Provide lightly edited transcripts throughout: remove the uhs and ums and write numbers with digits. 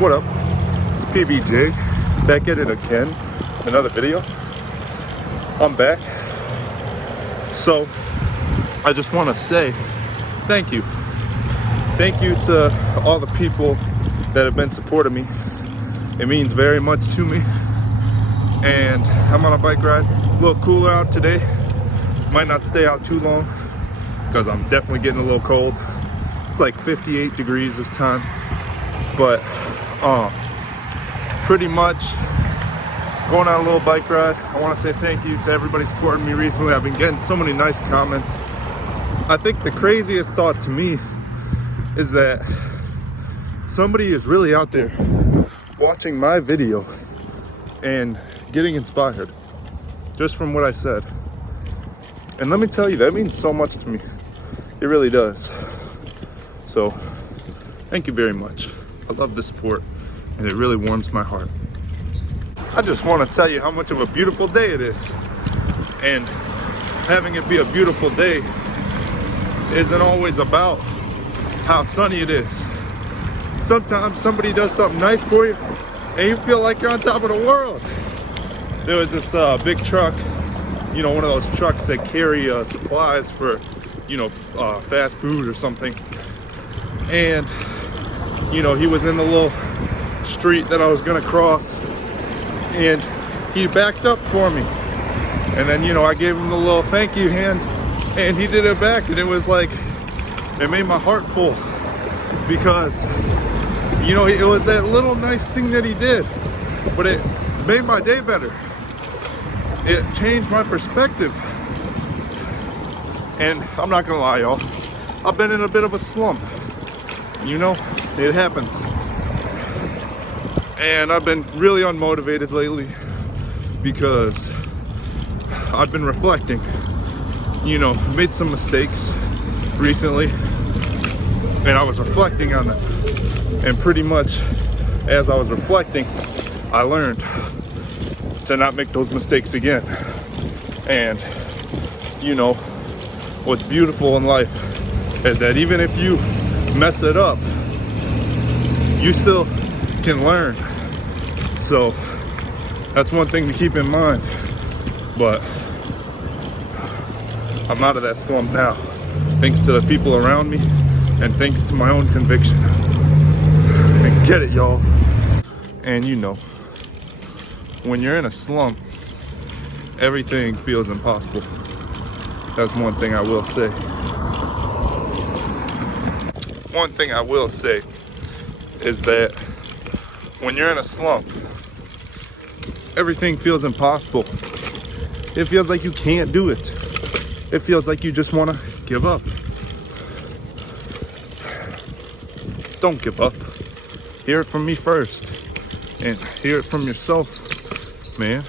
What up? It's PBJ, back at it again. Another video. I'm back. So, I just want to say thank you. Thank you to all the people that have been supporting me. It means very much to me. And I'm on a bike ride. A little cooler out today. Might not stay out too long because I'm definitely getting a little cold. It's like 58 degrees this time. But pretty much going on a little bike ride. I want to say thank you to everybody supporting me recently. I've been getting so many nice comments. I think the craziest thought to me is that somebody is really out there watching my video and getting inspired just from what I said. And let me tell you, that means so much to me. It really does. So, thank you very much. I love the support, and it really warms my heart. I just want to tell you how much of a beautiful day it is. And having it be a beautiful day isn't always about how sunny it is. Sometimes somebody does something nice for you, and you feel like you're on top of the world. There was this big truck, you know, one of those trucks that carry supplies for, you know, fast food or something. And, you know, he was in the little street that I was gonna cross, and he backed up for me. And then, you know, I gave him the little thank you hand, and he did it back, and it was like, it made my heart full because, you know, it was that little nice thing that he did, but it made my day better. It changed my perspective. And I'm not gonna lie, y'all, I've been in a bit of a slump. You know, it happens. And I've been really unmotivated lately because I've been reflecting. You know, made some mistakes recently, and I was reflecting on them. And pretty much as I was reflecting, I learned to not make those mistakes again. And you know, what's beautiful in life is that even if you mess it up, you still can learn. So that's one thing to keep in mind. But I'm out of that slump now, thanks to the people around me and thanks to my own conviction. And get it, y'all. And you know, when you're in a slump, everything feels impossible. That's one thing I will say. One thing I will say is that when you're in a slump, everything feels impossible. It feels like you can't do it. It feels like you just want to give up. Don't give up. Hear it from me first, and hear it from yourself, man.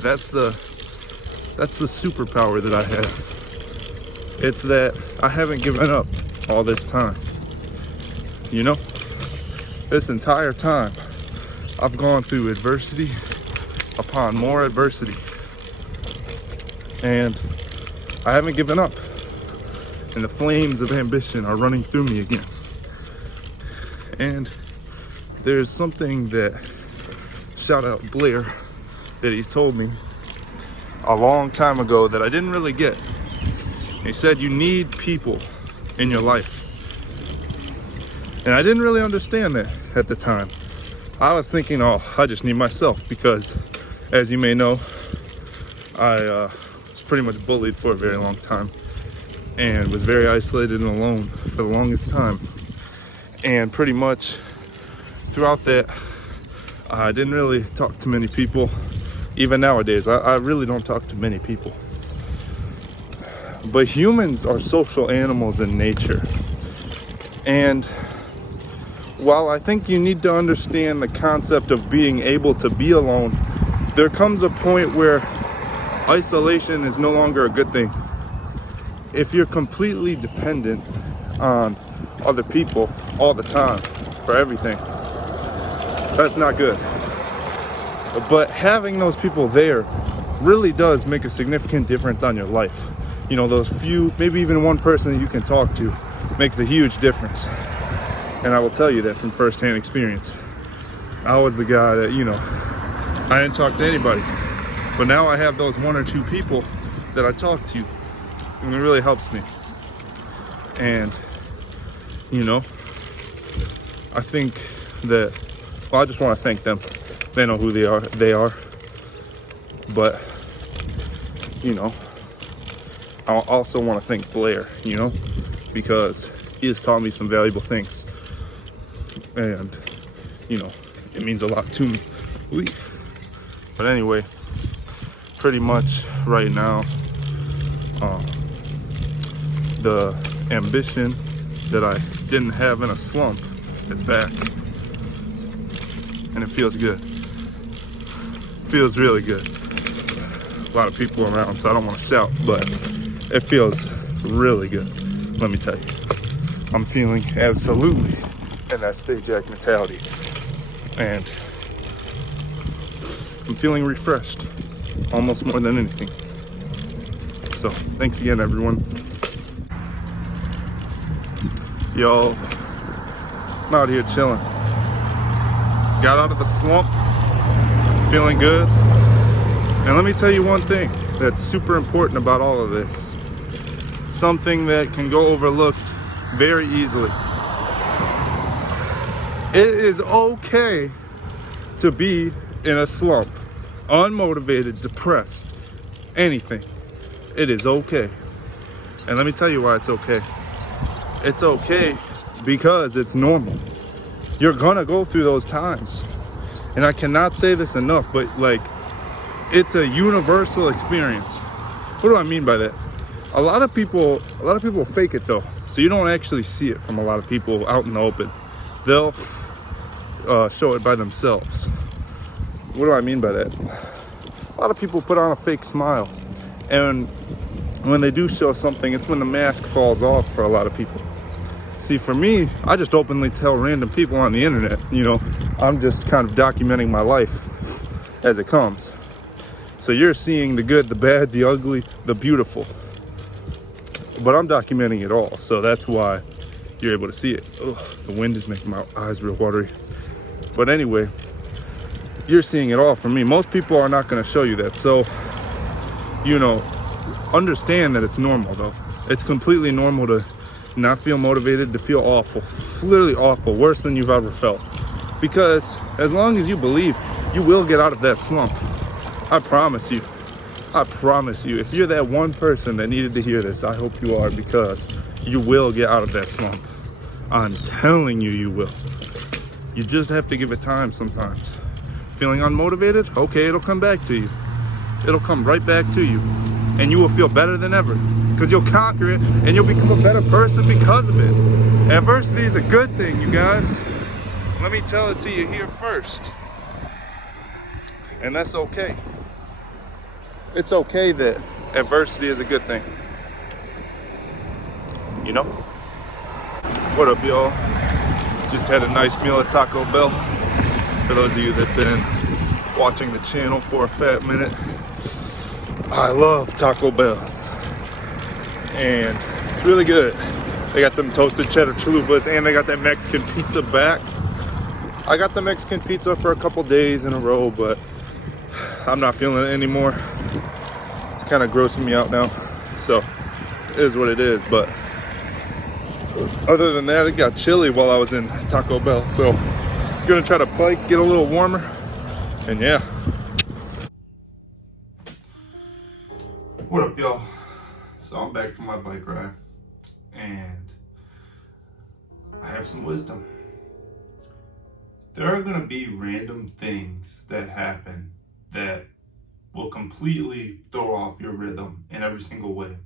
That's the superpower that I have. It's that I haven't given up all this time. You know, this entire time I've gone through adversity upon more adversity, and I haven't given up, and the flames of ambition are running through me again. And there's something that, shout out Blair, that he told me a long time ago that I didn't really get. He said you need people in your life. And I didn't really understand that at the time. I was thinking, oh, I just need myself, because as you may know, I was pretty much bullied for a very long time and was very isolated and alone for the longest time. And pretty much throughout that, I didn't really talk to many people. Even nowadays, I really don't talk to many people. But humans are social animals in nature. And while I think you need to understand the concept of being able to be alone, there comes a point where isolation is no longer a good thing. If you're completely dependent on other people all the time for everything, that's not good. But having those people there really does make a significant difference on your life. You know, those few, maybe even one person that you can talk to makes a huge difference. And I will tell you that from firsthand experience. I was the guy that, I didn't talk to anybody. But now I have those one or two people that I talk to, and it really helps me. And, I think that, I just want to thank them. They know who they are. But, I also want to thank Blair, because he has taught me some valuable things. And, it means a lot to me. But anyway, pretty much right now, the ambition that I didn't have in a slump is back. And it feels good. Feels really good. A lot of people around, so I don't want to shout, but it feels really good. Let me tell you, I'm feeling absolutely in that stage act mentality. And I'm feeling refreshed, almost more than anything. So thanks again, everyone. Yo, I'm out here chilling. Got out of the slump, feeling good. And let me tell you one thing that's super important about all of this. Something that can go overlooked very easily. It is okay to be in a slump, unmotivated, depressed, anything. It is okay. And let me tell you why it's okay. It's okay because it's normal. You're gonna go through those times. And I cannot say this enough, but it's a universal experience. What do I mean by that? A lot of people fake it though. So you don't actually see it from a lot of people out in the open. They'll show it by themselves. What do I mean by that? A lot of people put on a fake smile. And when they do show something, it's when the mask falls off for a lot of people. See, for me, I just openly tell random people on the internet, I'm just kind of documenting my life as it comes. So you're seeing the good, the bad, the ugly, the beautiful. But I'm documenting it all, so that's why you're able to see it. Ugh, the wind is making my eyes real watery. But anyway, you're seeing it all from me. Most people are not going to show you that. So, understand that it's normal, though. It's completely normal to not feel motivated, to feel awful. Literally awful, worse than you've ever felt. Because as long as you believe, you will get out of that slump. I promise you. I promise you. If you're that one person that needed to hear this, I hope you are, because you will get out of that slump. I'm telling you, you will. You just have to give it time sometimes. Feeling unmotivated? Okay, it'll come back to you. It'll come right back to you. And you will feel better than ever, because you'll conquer it and you'll become a better person because of it. Adversity is a good thing, you guys. Let me tell it to you here first. And that's okay. It's okay that adversity is a good thing. What up, y'all? Just had a nice meal at Taco Bell. For those of you that have been watching the channel for a fat minute, I love Taco Bell. And it's really good. They got them toasted cheddar chalupas and they got that Mexican pizza back. I got the Mexican pizza for a couple days in a row, but I'm not feeling it anymore. It's kind of grossing me out now. So it is what it is. But other than that, it got chilly while I was in Taco Bell. So I'm gonna try to bike, get a little warmer. And yeah. What up, y'all? So I'm back from my bike ride. And I have some wisdom. There are gonna be random things that happen that will completely throw off your rhythm in every single way.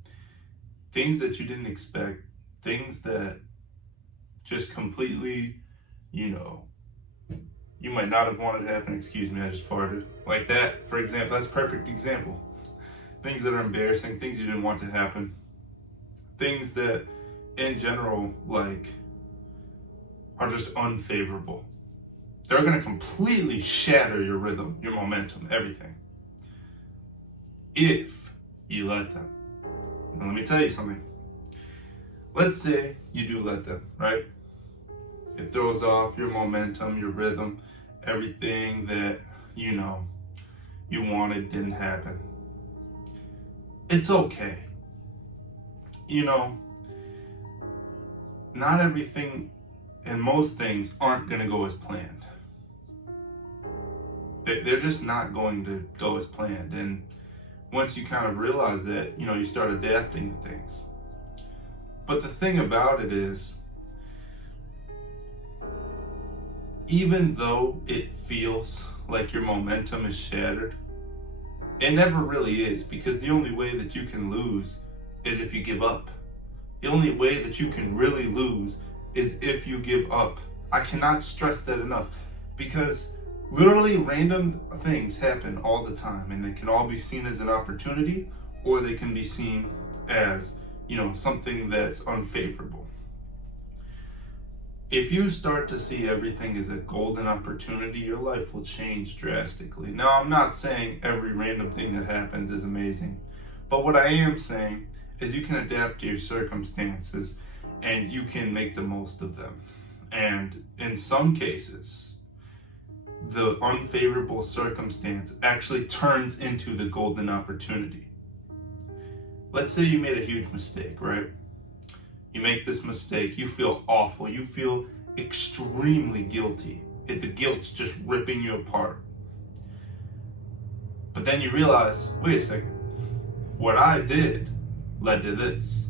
Things that you didn't expect, things that just completely, you might not have wanted to happen. Excuse me, I just farted. Like that, for example, that's a perfect example. Things that are embarrassing, things you didn't want to happen. Things that, in general, are just unfavorable. They're gonna completely shatter your rhythm, your momentum, everything. If you let them. Now let me tell you something. Let's say you do let them, right? It throws off your momentum, your rhythm, everything that, you wanted didn't happen. It's okay. Not everything and most things aren't going to go as planned. They're just not going to go as planned. And once you kind of realize that, you start adapting to things. But the thing about it is, even though it feels like your momentum is shattered, it never really is, because the only way that you can lose is if you give up. The only way that you can really lose is if you give up. I cannot stress that enough, because literally random things happen all the time, and they can all be seen as an opportunity, or they can be seen as, something that's unfavorable. If you start to see everything as a golden opportunity, your life will change drastically. Now, I'm not saying every random thing that happens is amazing, but what I am saying is you can adapt to your circumstances and you can make the most of them. And in some cases, the unfavorable circumstance actually turns into the golden opportunity. Let's say you made a huge mistake, right? You make this mistake, you feel awful, you feel extremely guilty. The guilt's just ripping you apart. But then you realize, wait a second, what I did led to this.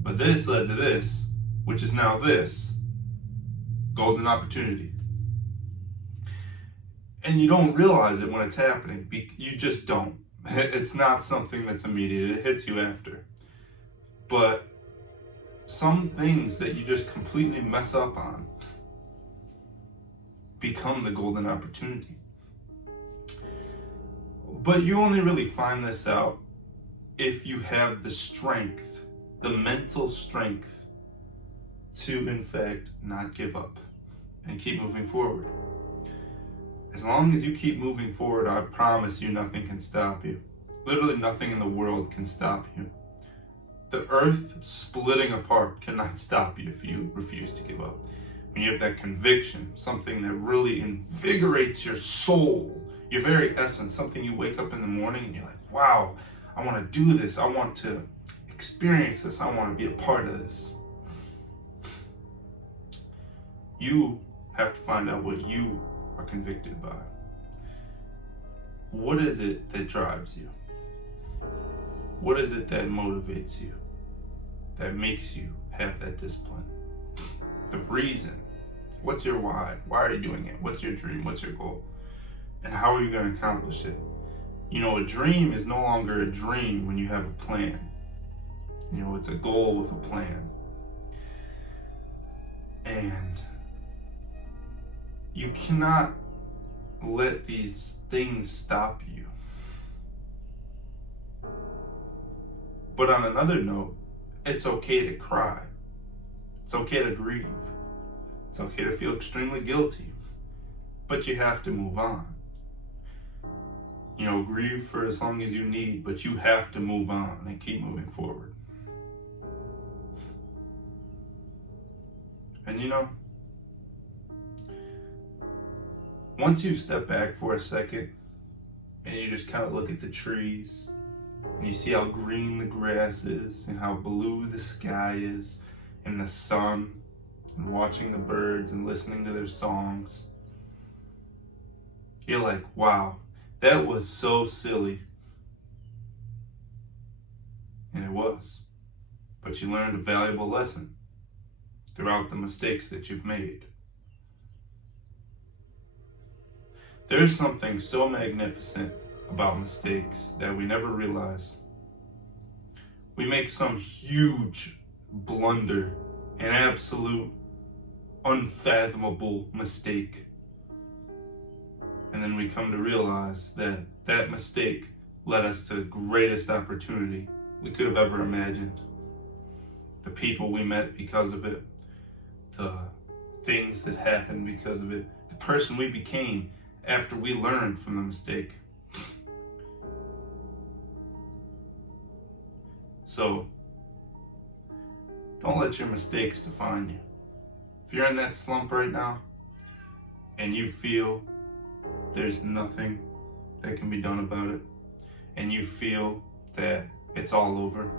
But this led to this, which is now this. Golden opportunity. And you don't realize it when it's happening. You just don't. It's not something that's immediate. It hits you after. But some things that you just completely mess up on become the golden opportunity. But you only really find this out if you have the strength, the mental strength, to in fact not give up and keep moving forward. As long as you keep moving forward, I promise you nothing can stop you. Literally nothing in the world can stop you. The earth splitting apart cannot stop you if you refuse to give up. When you have that conviction, something that really invigorates your soul, your very essence, something you wake up in the morning and you're like, wow, I want to do this. I want to experience this. I want to be a part of this. You have to find out what you are convicted by. What is it that drives you? What is it that motivates you? That makes you have that discipline? The reason. What's your why? Why are you doing it? What's your dream? What's your goal? And how are you going to accomplish it? A dream is no longer a dream when you have a plan. It's a goal with a plan. And you cannot let these things stop you. But on another note, it's okay to cry. It's okay to grieve. It's okay to feel extremely guilty. But you have to move on. Grieve for as long as you need, but you have to move on and keep moving forward. And once you step back for a second and you just kind of look at the trees and you see how green the grass is and how blue the sky is and the sun, and watching the birds and listening to their songs, you're like, wow, that was so silly. And it was. But you learned a valuable lesson throughout the mistakes that you've made. There's something so magnificent about mistakes that we never realize. We make some huge blunder, an absolute unfathomable mistake. And then we come to realize that that mistake led us to the greatest opportunity we could have ever imagined. The people we met because of it, the things that happened because of it, the person we became after we learned from the mistake. So, don't let your mistakes define you. If you're in that slump right now and you feel there's nothing that can be done about it, and you feel that it's all over,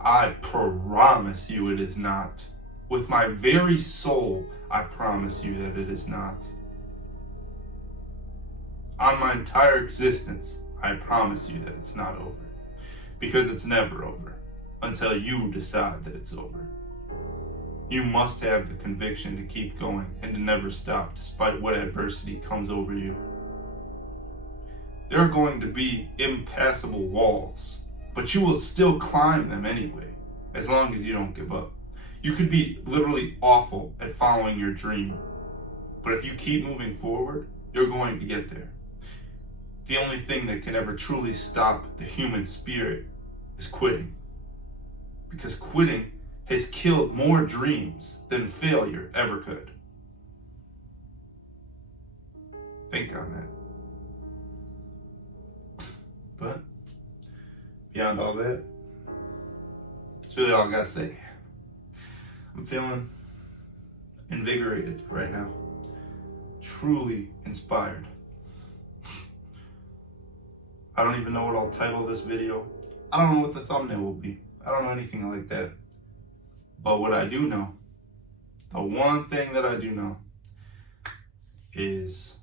I promise you it is not. With my very soul, I promise you that it is not. On my entire existence, I promise you that it's not over. Because it's never over until you decide that it's over. You must have the conviction to keep going and to never stop despite what adversity comes over you. There are going to be impassable walls, but you will still climb them anyway, as long as you don't give up. You could be literally awful at following your dream, but if you keep moving forward, you're going to get there. The only thing that can ever truly stop the human spirit is quitting. Because quitting has killed more dreams than failure ever could. Think on that. But beyond all that, that's really all I gotta say. I'm feeling invigorated right now. Truly inspired. I don't even know what I'll title this video. I don't know what the thumbnail will be. I don't know anything like that. But what I do know, the one thing that I do know is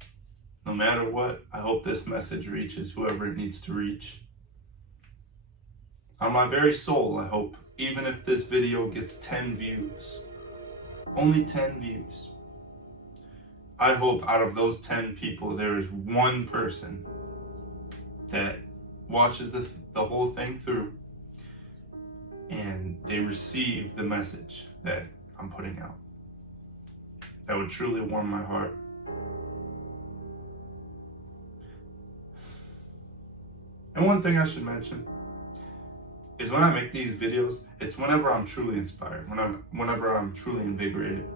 no matter what, I hope this message reaches whoever it needs to reach. On my very soul, I hope, even if this video gets 10 views, only 10 views, I hope out of those 10 people, there is one person that watches the whole thing through and they receive the message that I'm putting out. That would truly warm my heart. And one thing I should mention is when I make these videos, it's whenever I'm truly inspired, whenever I'm truly invigorated.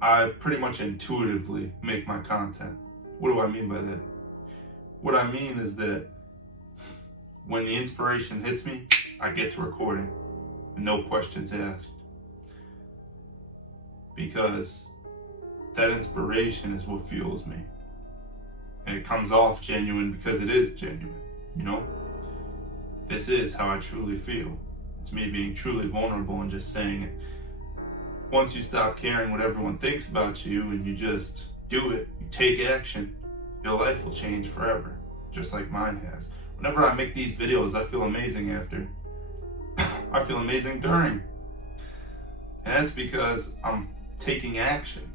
I pretty much intuitively make my content. What do I mean by that? What I mean is that when the inspiration hits me, I get to recording, and no questions asked. Because that inspiration is what fuels me. And it comes off genuine because it is genuine, you know? This is how I truly feel. It's me being truly vulnerable and just saying it. Once you stop caring what everyone thinks about you and you just do it, you take action, your life will change forever, just like mine has. Whenever I make these videos, I feel amazing after. I feel amazing during. And that's because I'm taking action.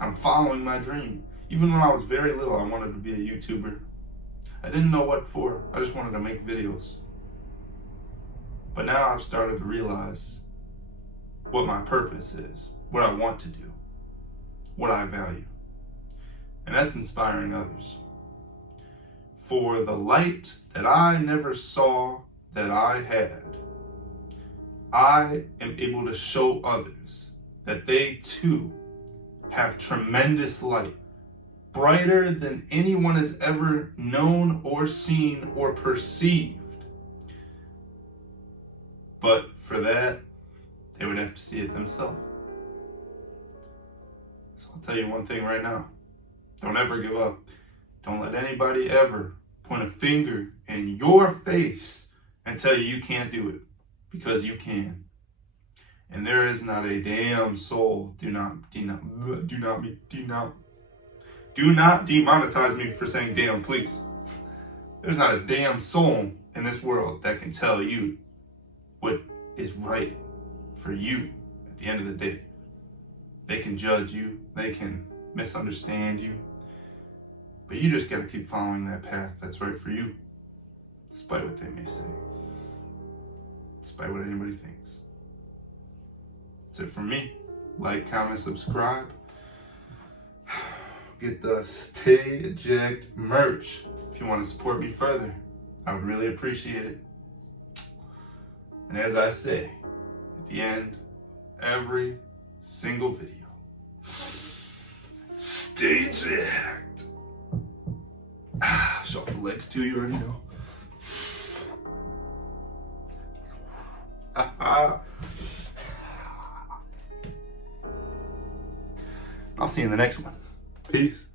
I'm following my dream. Even when I was very little, I wanted to be a YouTuber. I didn't know what for. I just wanted to make videos. But now I've started to realize what my purpose is, what I want to do, what I value. And that's inspiring others. For the light that I never saw that I had, I am able to show others that they too have tremendous light, brighter than anyone has ever known or seen or perceived. But for that, they would have to see it themselves. So I'll tell you one thing right now. Don't ever give up. Don't let anybody ever point a finger in your face and tell you you can't do it, because you can. And there is not a damn soul. Do not demonetize me for saying damn, please. There's not a damn soul in this world that can tell you what is right for you at the end of the day. They can judge you, they can misunderstand you, but you just gotta keep following that path that's right for you, despite what they may say, despite what anybody thinks. That's it from me. Like, comment, subscribe. Get the Stay Jacked merch if you want to support me further. I would really appreciate it. And as I say at the end of every single video, stay jacked. Show off the legs too, you already know. I'll see you in the next one. Peace.